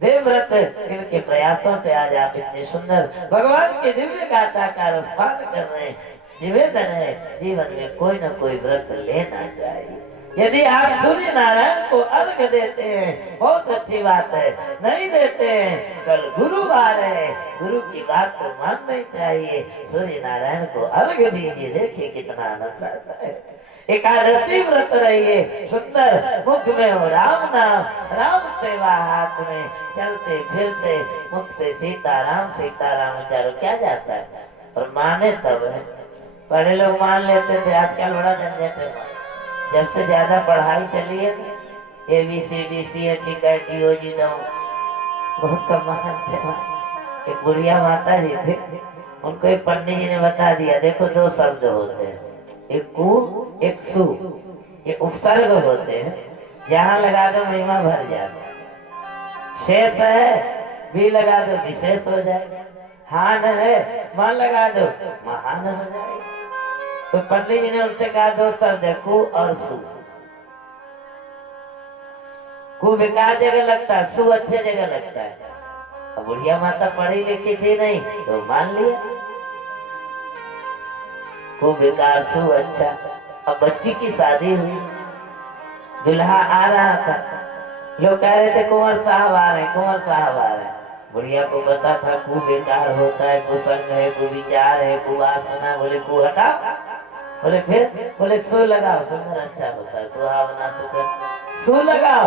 देवव्रत इनके प्रयासों से आज आप इतने सुंदर भगवान के दिव्य गाथा का रसपान कर रहे हैं। निवेदन है जीवन में कोई न कोई व्रत लेना चाहिए। यदि आप सूर्य नारायण को अर्घ देते हैं बहुत अच्छी बात है, नहीं देते हैं कल गुरुवार है, गुरु की बात को मानना ही चाहिए। सूर्य नारायण को अर्घ दीजिए, देखिए कितना आनंद आता है। एकादशी व्रत रहिए, सुंदर मुख में हो राम नाम, राम सेवा हाथ में, चलते फिरते मुख से सीताराम उच्चारो क्या जाता है? और माने तब है। पहले लोग मान लेते थे, आजकल बड़ा झंझट है। जब से ज्यादा पढ़ाई चली है ABCD CAT बहुत कम मानते हैं। एक बुढ़िया माता जी थे, उनको एक पंडित जी ने बता दिया देखो 2 शब्द होते हैं, एक कु एक सु, ये उपसर्ग होते हैं, जहाँ लगा दो महिमा भर जाता। शेष है भी लगा दो विशेष हो जाएगा, हान है मान लगा दो महान हो जाएगा। तो पंडित जी ने उनसे कहा 2 शब्द है कु और सु। कु बेकार जगह लगता है, सु अच्छे जगह लगता है। अब बुढ़िया माता पढ़ी लिखी थी नहीं तो मान लिया कु बेकार सु अच्छा। अब बच्ची की शादी हुई, दुल्हा आ रहा था, लोग कह रहे थे कुंवर साहब आ रहे हैं, कुंवर साहब आ रहे हैं। बुढ़िया को पता था कु बेकार होता है, कुसंग है, कुविचार है, कुवासना। बोले कु हटा, बोले फिर, बोले सु लगाओ, सुंदर अच्छा होता है, सुहावना सुखद, सु लगाओ।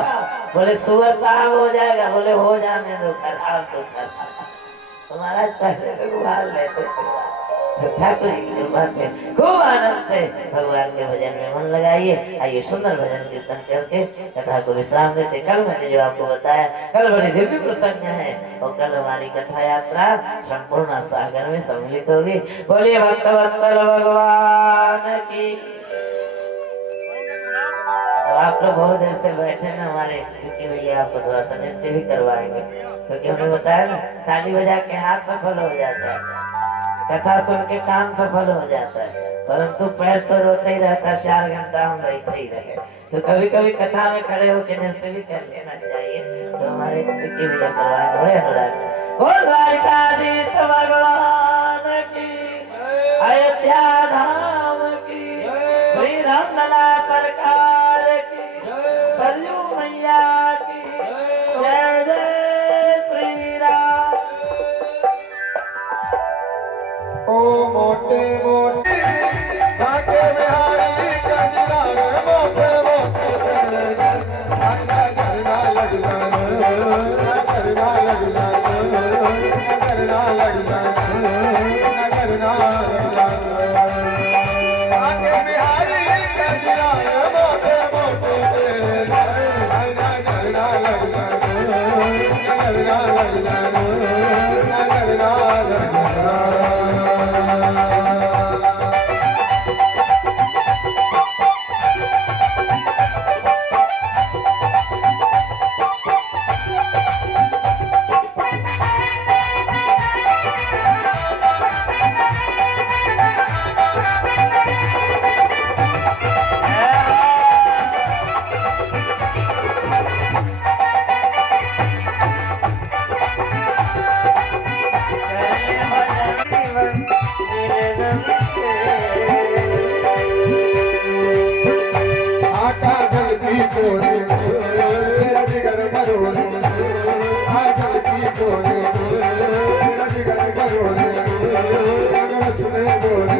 बोले सुअर साहब हो जाएगा, बोले हो जाने दो, खराब तो खराब। तो महाराज पहले लोग उबाल लेते ठाकुर जी की बात में खूब आनंद है। भगवान के भजन में मन लगाइए। आइए सुंदर भजन कीर्तन करके कथा को विश्राम देते। कल मैंने जो आपको बताया, कल बड़ी दिव्य प्रसंग है और कल हमारी कथा यात्रा संपूर्ण सागर में सम्मिलित होगी। बोलिए भक्तवत्सल भगवान की। अब आप लोग बहुत देर से बैठे ना हमारे, क्योंकि भैया आपको थोड़ा सा नृत्य भी करवाएंगे, क्योंकि हमने बताया ना ताली बजा के हाथ सफल हो जाता है, कथा सुन के कान सफल हो जाता है, परंतु पैर तो रोते ही रहता है। 4 घंटा हम बैठे ही रहे, तो कभी कभी कथा में खड़े होकर नृत्य भी कर लेना चाहिए। तो हमारे पिकी भैया करवाएंगे बड़े अनुराग। ओ द्वारिकाधीश भगवान की, अयोध्या धाम की, श्री रामलला सरकार की, सरयू मैया की जय जय श्री राम। ओ मोटे मोटे भाग्य बिहारी कजरान, मोटे मोटे लगना की तोड़े मेरा जिगर मरोड़े आजा की तोड़े मेरा जिगर मरोड़े रस में बोले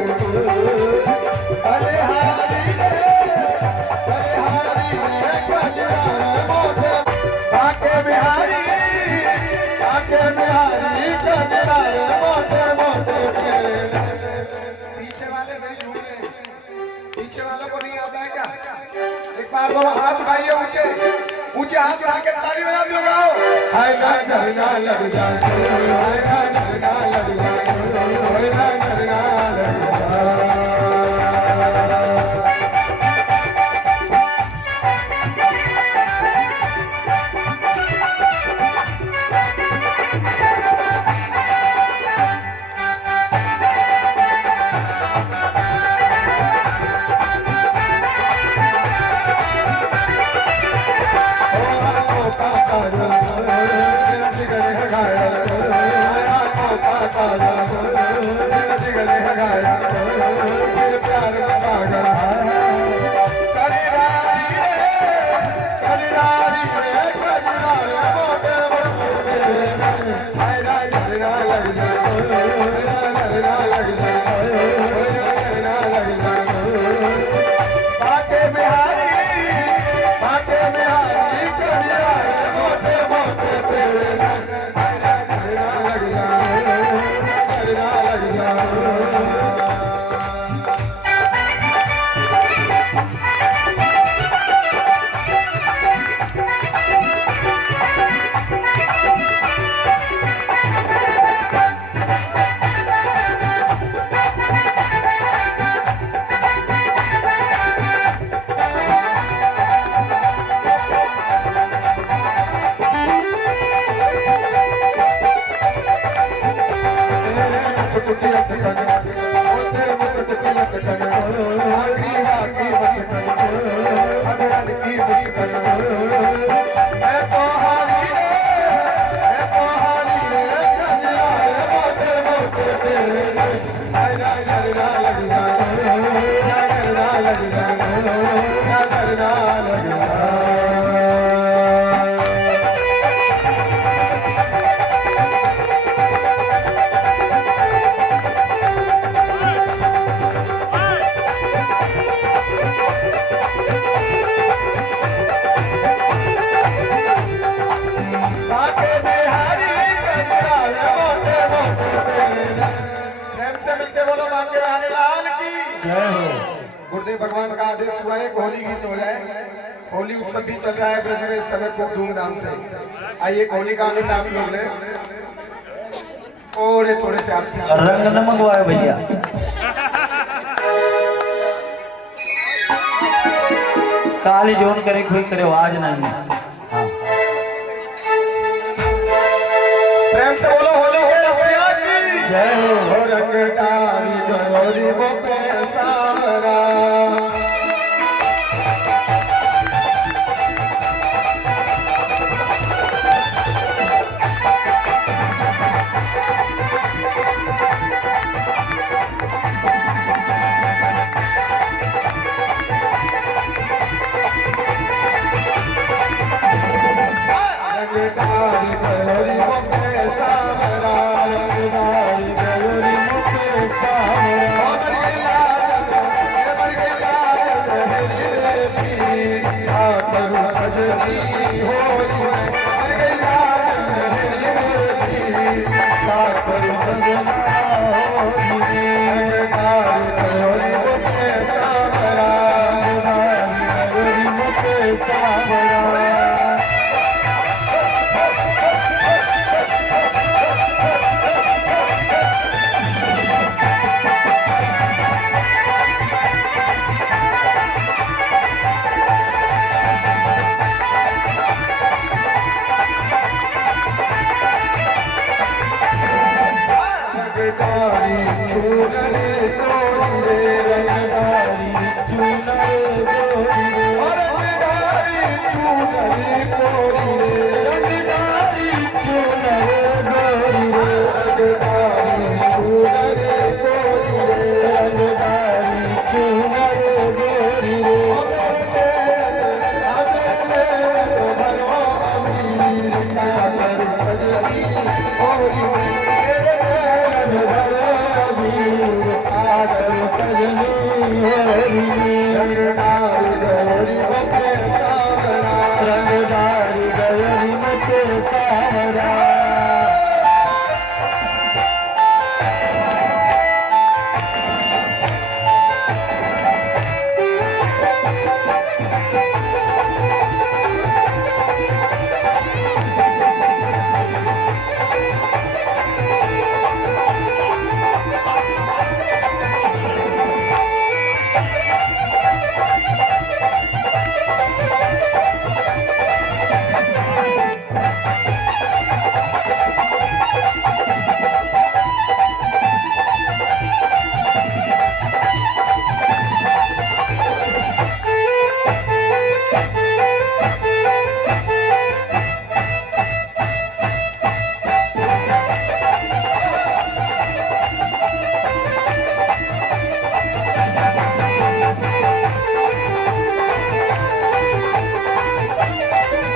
अरे हारी रे कजरान मोटे काके बिहारी कजरान मोटे मोटे पीछे वाले नहीं झूम रहे पीछे वालों को नहीं आता है क्या एक बार दोनों हाथ उठाइए ऊंचे ऊंचे हाथ उठा के ताली बजा दो गाओ हाय ना झरना लग जाए हाय ना झरना लग जाए हाय ना झरना लग जाए गुरुदेव भगवान का आदेश हुआ है होली गीत हो जाए होली उत्सव भी चल रहा है ब्रज में इस समय खूब धूमधाम से आइए होली का आनंद आप लोग ले थोड़े थोड़े से आप रंग न मंगवाए भैया काली जोन करे कोई करे आवाज नहीं प्रेम से बोलो होली होली सिया की जय हो रंग डाली गौरी मोपे सावरा सावरा रंगदार गगन मत सावरा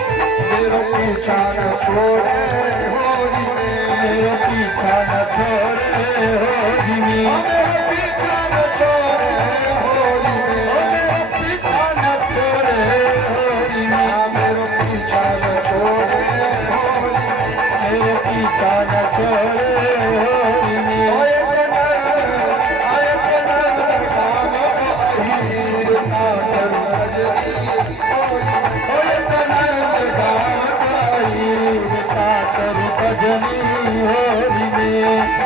पीछा न छोड़े होली में पीछा न छोड़े होली में मेरा पीछा न छोड़े होली में पीछा न छोड़े होली में मेरा पीछा न छोड़े होली मेरे पीछा न छोड़े होली में आए कनर काम हीर कातर सजनी होली कनर काम कातर भजनी होली में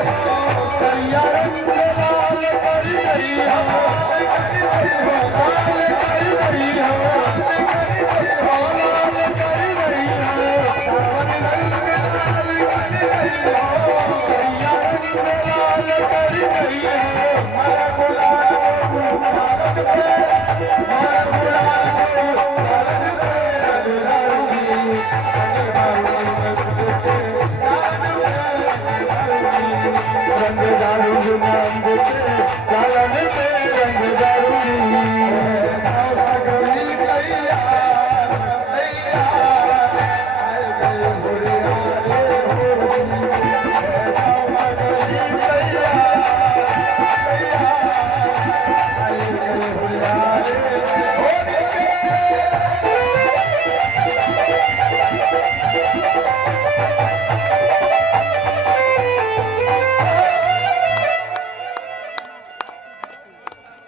करिया रंग लाल कर गई हो लाल कर गई हो लाल कर गई हो सावन रंग लाल कर गई हो करिया रंग लाल कर गई हो माला गुलाल भारत पे माला गुलाल भारत पे रंग दारू नाम के लालन पे रंग दारू सगली कैया कैया आए गए होरिया रे सगली कैया कैया आए गए होरिया रे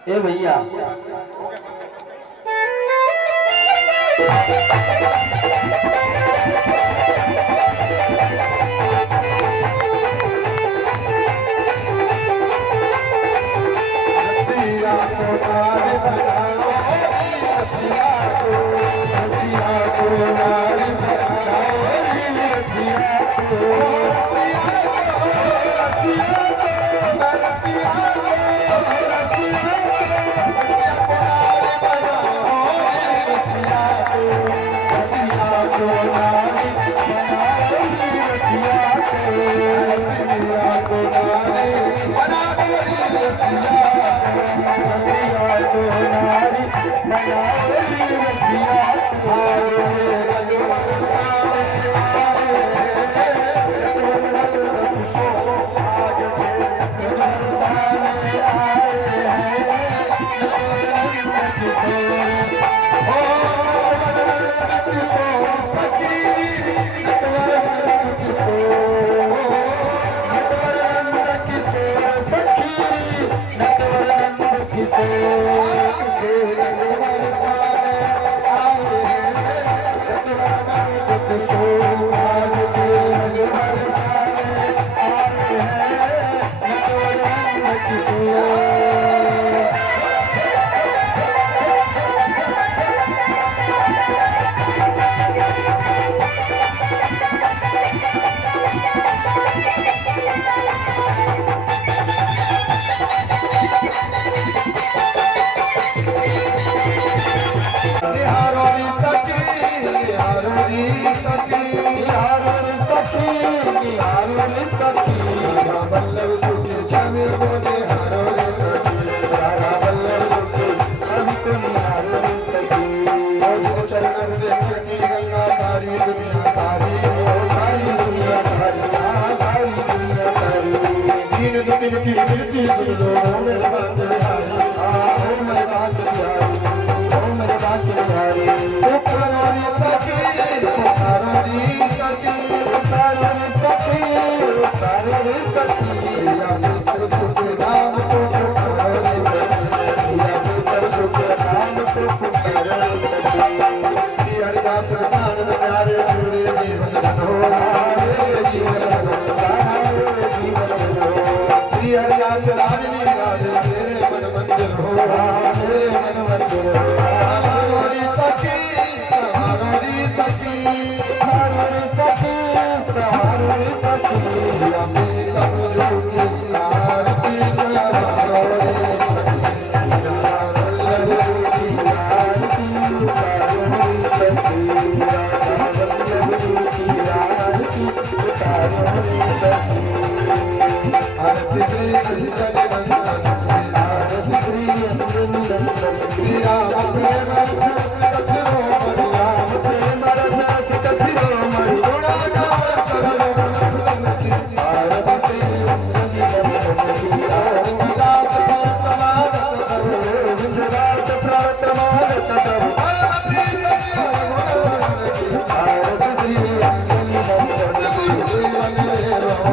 ए भैया रसिया को नार बनाओ रसिया को नार बनाओ रसिया को रसिया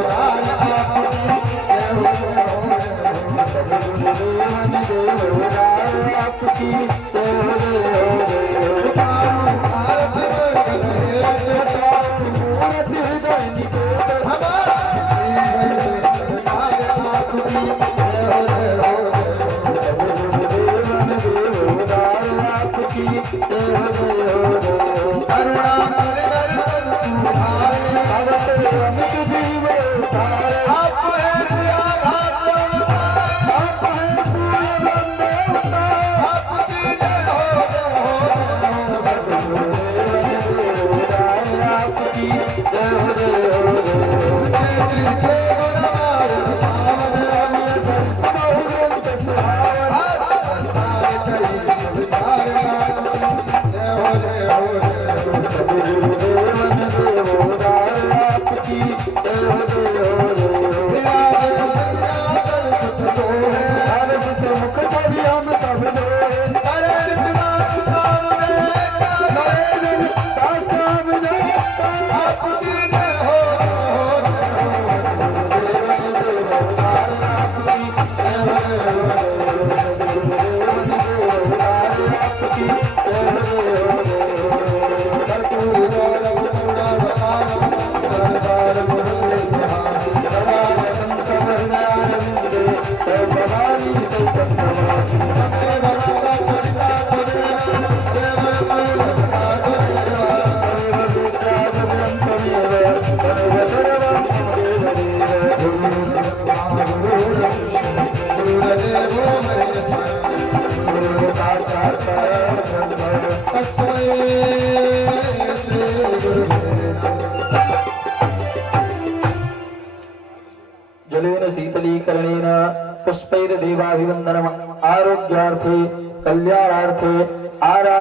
Hare जलेन शीतलीकरणेन पुष्पैर्देवाभिवन्दनम् आरोग्यार्थे कल्याणार्थे आरा